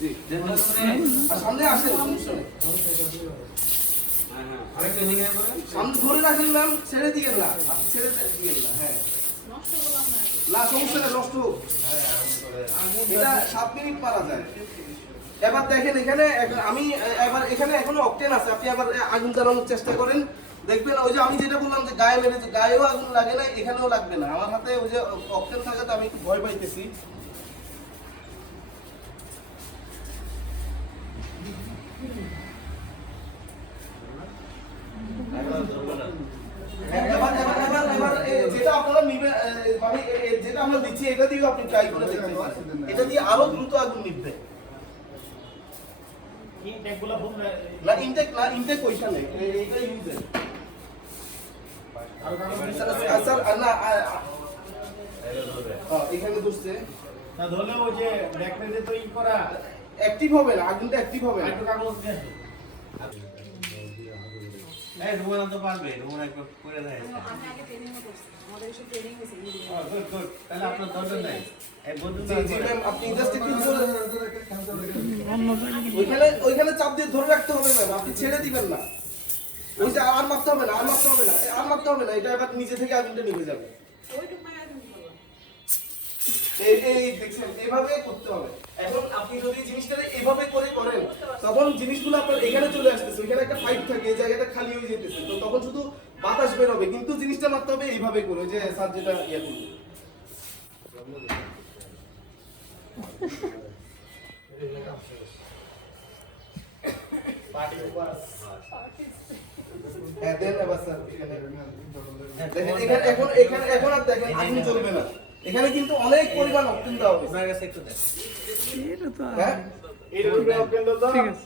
জি সামনে আসেন সমস্যা নেই। সামনে ধরে রাখেন ম্যাম, ছেড়ে দিয়েন না, আপনি ছেড়ে দিয়েন না। হ্যাঁ না সমস্যা নেই, নষ্ট হোক, এটা 7 মিনিট পারা যায়। এবার দেখেন এখানে আমি এবার এখানে এখনো অকটেন আছে, আপনি আবার আগুন জ্বালানোর চেষ্টা করেন, দেখবেন ওই যে আমি যেটা বললাম যে গায়ে মেরেছে, গায়েও আগুন লাগে না, এখানেও লাগবে না। আমার হাতে ওই যে অকটেন থাকাতে আমি একটু ভয় পাইতেছি। যেটা আপনারা নিবেন মানে যেটা আমরা দিচ্ছি এটা দিয়ে আপনি ট্রাই করে দেখতে পারেন, এটা দিয়ে আরো দ্রুত আগুন নিভবে। ইনটেকগুলো ফুল না, ইনটেক ওইখানে এইটা ইউজের আর স্যার না এখানে ধরছে না, ধরলে ওই যে ব্যাকপ্যাকে তো ই করা অ্যাক্টিভ হবে না, আগুনটা অ্যাক্টিভ হবে না। একটু কাগজ দিয়ে এই রুমান তো পারবে, রুমান একবার করে দেয়। আমি আগে ট্রেনিং করছি, আমাদের এসব ট্রেনিং হয়েছে গুড গুড, তাহলে আপনার দরকার নাই। এই বন্ধু জি জি ম্যাম, আপনি জাস্ট একটু ওইখানে চাপ দিয়ে ধরে রাখতে হবে ম্যাম, আপনি ছেড়ে দিবেন না। ওই যে আর মারতে হবে না, আর মারতে হবে না, আর মারতে হবে না, এটা এবার নিজে থেকে আগুনটা নিভে যাবে। ওইটুকু মানে আগে করলাম। এই দেখছেন, এইভাবে করতে হবে। এখন আপনি যদি জিনিসটা এইভাবে করে করেন, তখন জিনিসগুলো আপনার এখানে চলে আসতেছে, এখানে একটা পাইপ থাকে, এই জায়গাটা খালি হয়ে যেতেছে, তো তখন শুধু বাতাস বের হবে, কিন্তু জিনিসটা মারতে হবে এইভাবে করে, যে স্যার যেটা ইয়ে করবে। হ্যাঁ দেন এবার স্যার দেখেন এখন আর দেখেন আগুন জ্বলবে না, এখানে কিন্তু অনেক পরিমাণ অক্টেন দেওয়া হবে। আপনার কাছে একটু দেন। হ্যাঁ এর উপরে অপশন দাও। ঠিক আছে,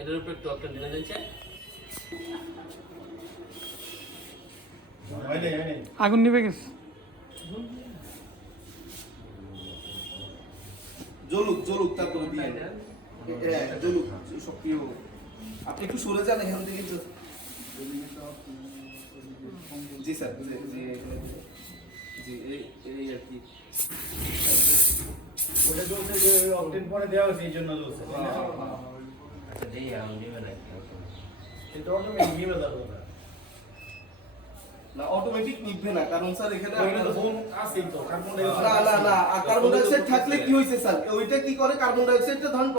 এটার উপরে একটু অপশন দিলে যাচ্ছে। হয়নি হয়নি। আগুন নিভে গেছে। জ্বলুক তারপরে দিয়ে হ্যাঁ জ্বলুক, সক্রিয় হোক। আপনি একটু সরে যান এখান থেকে। জি স্যার, জি এই আর কি ওটা চলছে যে অপশন পরে দেওয়া হয়েছে এই জন্য চলছে। আচ্ছা দেই আমি নিবে না। এটা অটোমেটিক নিবে যাবে না। না অটোমেটিক নিভবে না, কারণ স্যার এখানে ওইটা তো ফোন আছে তো কার্বন ডাই না আর কার্বন ডাই অক্সাইড থাকলে কি হইছে স্যার, ওইটা কি করে কার্বন ডাই অক্সাইডটা ধরেন